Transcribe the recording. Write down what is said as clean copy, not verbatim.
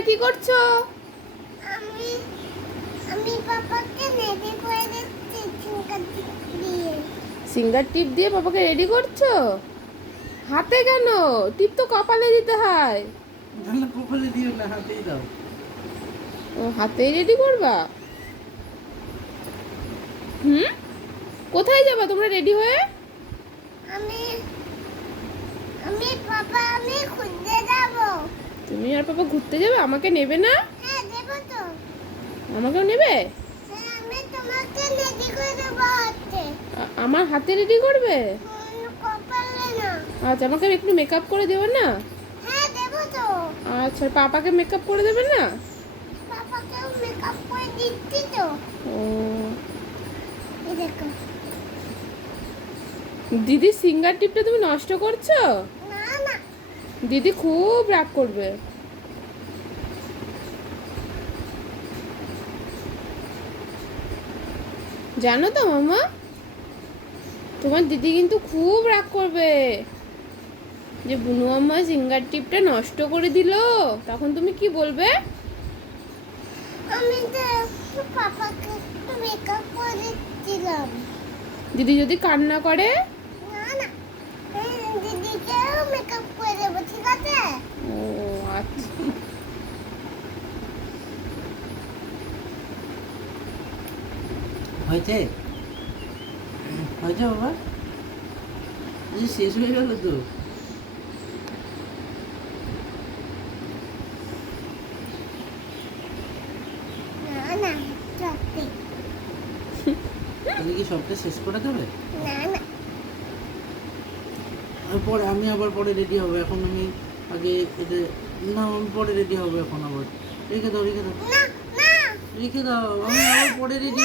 এটা কি করছো? আমি আমি পাপাকে রেডি করে দিচ্ছি দিয়ে। সিঙ্গার টিপ দিয়ে পাপাকে রেডি করছো? হাতে কেন? টিপ তো কপালে দিতে হয়। তাহলে কপালে দিও না, হাতেই দাও। ও হাতেই রেডি করবা? হুম, কোথায় যাবা তোমরা রেডি হয়ে? আমি আমি খুঁজতে যাব। তুমি আর পাপা ঘুরতে যাবে, আমাকে নেবে না? হ্যাঁ দেবো তো। আমাকেও নেবে? হ্যাঁ আমি তোমাকে রেডি করে দেবো হাতে। আমার হাতে রেডি করবে? কপালে না। আচ্ছা, আমাকে একটু মেকআপ করে দেবে না? হ্যাঁ দেবো তো। আচ্ছা, পাপাকে মেকআপ করে দেবে না? পাপাকেও মেকআপ করে দিচ্ছি তো। ও এই দেখো। দিদি, সিঙ্গার টিপটা তুমি নষ্ট করছো? না না। দিদি খুব রাগ করবে। জানো তো মামা, তোমার দিদি কিন্তু খুব রাগ করবে যে বুনু আম্মা সিঙ্গার টিপটা নষ্ট করে দিল। তখন তুমি কি বলবে? আমি তো পাপাকে একটু মেকআপ করে দিচ্ছিলাম। দিদি যদি কান্না করে? না না। এই দিদিকেও মেকআপ করে দেবো, ঠিক আছে? ও আচ্ছা। হয়েছে হয়েছে বাবা, এই শেষ হয়ে গেল তো। না না, সত্যি। তাহলে কি সবটা শেষ করে দেবে? না না। আর পরে আমি আবার পরে রেডি হবো, এখন আমি আগে এটা, না আমি পরে রেডি হবো এখন আবার। রেখে দাও রেখে দাও না না। রেখে দাও, আমি আবার পরে রেডি